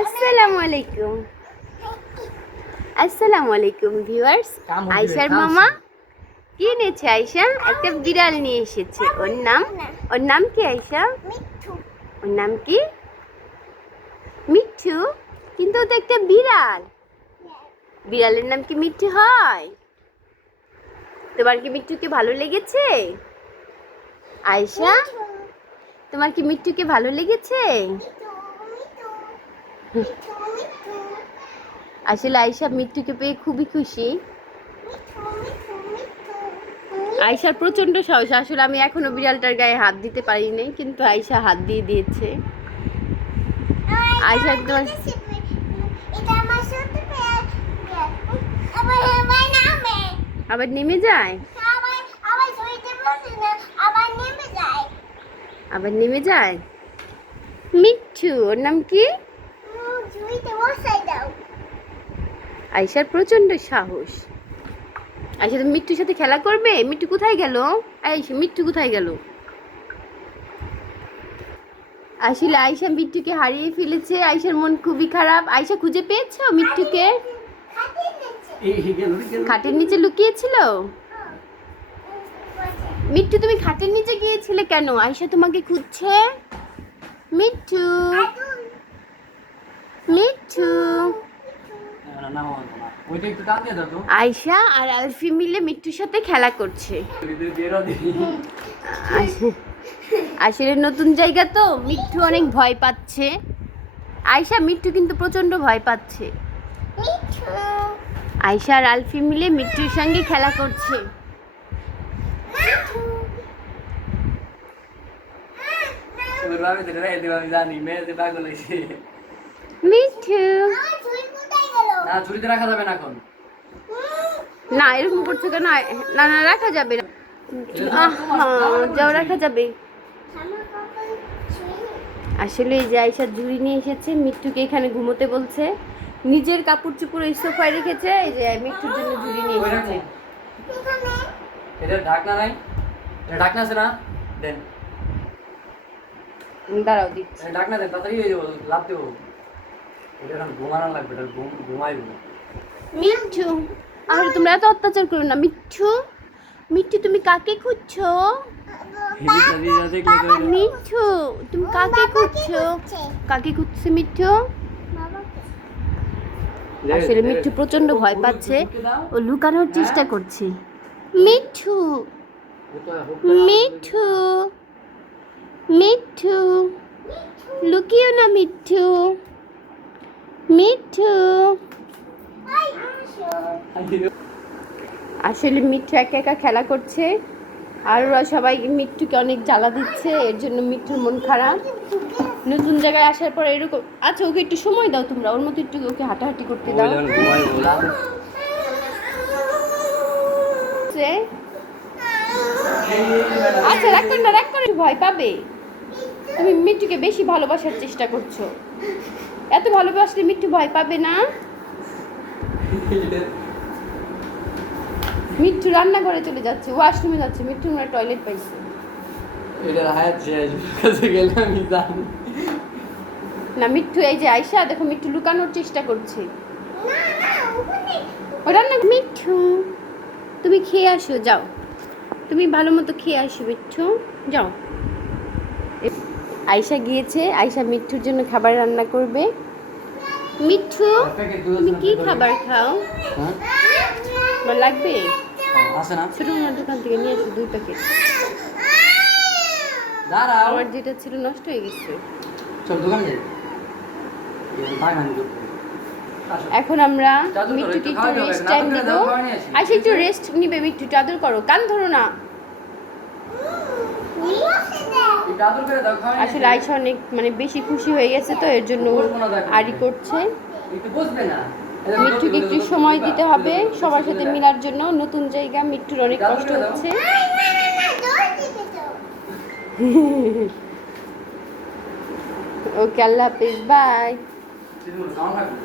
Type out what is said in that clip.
আসসালামু আলাইকুম আসসালামু আলাইকুম ভিউয়ার্স আয়শার মামা। কি এনেছে আয়শা? একটা বিড়াল নিয়ে এসেছে। ওর নাম? ওর নাম কি আয়শা? ওর নাম কি? মিঠু? কিন্তু ও তো একটা বিড়াল। বিড়ালের নাম কি মিঠু হয়? তোমার কি মিঠুকে ভালো লেগেছে? আয়শা? তোমার কি মিঠুকে ভালো লেগেছে? আসলে আয়শা মিঠুকে পেয়ে খুবই খুশি। আয়শার প্রচণ্ড সাহস। আসলে আমি এখনও বিড়ালটার গায়ে হাত দিতে পারিনি কিন্তু আয়শা হাত দিয়ে দিয়েছে। আয়শা তোমার আবার নেমে যায়? আবার নেমে যায়। মিঠু ওর নাম কি? আয়শার প্রচণ্ড সাহস। আয়শা তুমি মিট্টুর সাথে খেলা করবে? মিট্টু কোথায় গেল? আয়শা মিট্টু কোথায় গেল? আসলে আয়শা মিট্টুকে হারিয়ে ফেলেছে। আয়শার মন খুবই খারাপ। আয়শা খুঁজে পেয়েছ মিট্টুকে? খাটের নিচে লুকিয়েছিল? মিট্টু তুমি খাটের নিচে গিয়েছিলে কেন? আয়শা তোমাকে খুঁজছে। দাও তো আয়শা আর আলফি মিলে মিট্টুর সাথে খেলা করছে। আসলে নতুন জায়গা তো মিঠু অনেক ভয় পাচ্ছে। আয়শা মিঠু কিন্তু প্রচণ্ড ভয় পাচ্ছে। আয়শা আর আলফি মিলে মিঠুর সঙ্গে খেলা করছে আমি তো রে দেব আমি জানি মেয়ে যে পাগল হয়েছে মিঠু না এরকম করছ কেন? না না রাখা যাবে না। যাও রাখা যাবে। আসলে এই যে আয়সা ঝুড়ি নিয়ে এসেছে মিঠুকে এখানে ঘুমোতে বলছে। নিজের কাপড় চুপড় এই সোফায় রেখেছে এই যে মিঠুর জন্য ঝুড়ি নিয়ে এসেছে। এটা ঢাকনা নাই এটা ঢাকনা আছে না দেন দাঁড়াও দিচ্ছি ঢাকনা দেন তাড়াতাড়ি হয়ে যাব লাভ দেবো এটা এখন ঘুমানো লাগবে এটা ঘুম ঘুমাইবো মিঠু আর তোমরা এত অত্যাচার করো না মিঠু মিঠু তুমি কাকে খুঁজছো মিঠু তুমি কাকে খুঁজছো কাকে খুঁজছো মিঠু আসলে মিঠু প্রচণ্ড ভয় পাচ্ছে ও লুকানোর চেষ্টা করছে মিঠু মিঠু মিঠু লুকিও না মিঠু মিঠু আসলে মিঠু একা একা খেলা করছে। আর ওরা সবাই মিঠুকে অনেক জ্বালা দিচ্ছে, এর জন্য মিঠুর মন খারাপ। নতুন জায়গায় আসার পর এরকম আচ্ছা ওকে একটু সময় দাও তোমরা, ওর মতো একটু ওকে হাঁটাহাঁটি করতে দাও। সে আচ্ছা রাখ না রাখ করে ভয় পাবে। তুমি মিঠুকে বেশি ভালোবাসার চেষ্টা করছ। এত ভালোবাসলে মিঠু ভয় পাবে না? মিঠু রান্না করে চলে যাচ্ছে ওয়াশরুমে যাচ্ছে মিঠু মনে টয়লেট পাইছে। এটার হায়াত শেষ কাছে গেলে আমি জানি। না মিঠু এই যে আয়সা দেখো মিঠু লুকানোর চেষ্টা করছে। ও রান্না মিঠু। তুমি খেয়ে আসো যাও। তুমি ভালো মতো খেয়ে আসো মিঠু। যাও। আয়সা গিয়েছে আয়সা মিঠুর জন্য খাবার রান্না করবে। মিঠু তুমি কি খাবার খাও? হ্যাঁ? লাগবে? আছে ছোট দোকান থেকে নিয়ে এসো দুই প্যাকেট। আমার যেটা ছিল নষ্ট হয়ে গেছে। চল দোকানে যাই। বাগান করতে। এখন আমরা করো, একটু রেস্ট টাইম দেবো। আইসা একটু রেস্ট নিবে মিঠু চাদর করো কান ধরো না। আসলে আয়সা অনেক মানে বেশি খুশি হয়ে গেছে তো এর জন্য আড়ি করছে। মিঠুকে একটু সময় দিতে হবে সবার সাথে মিলার জন্য নতুন জায়গা মিট্টুর অনেক কষ্ট হচ্ছে। ওকে আল্লাহ হাফিজ বাই।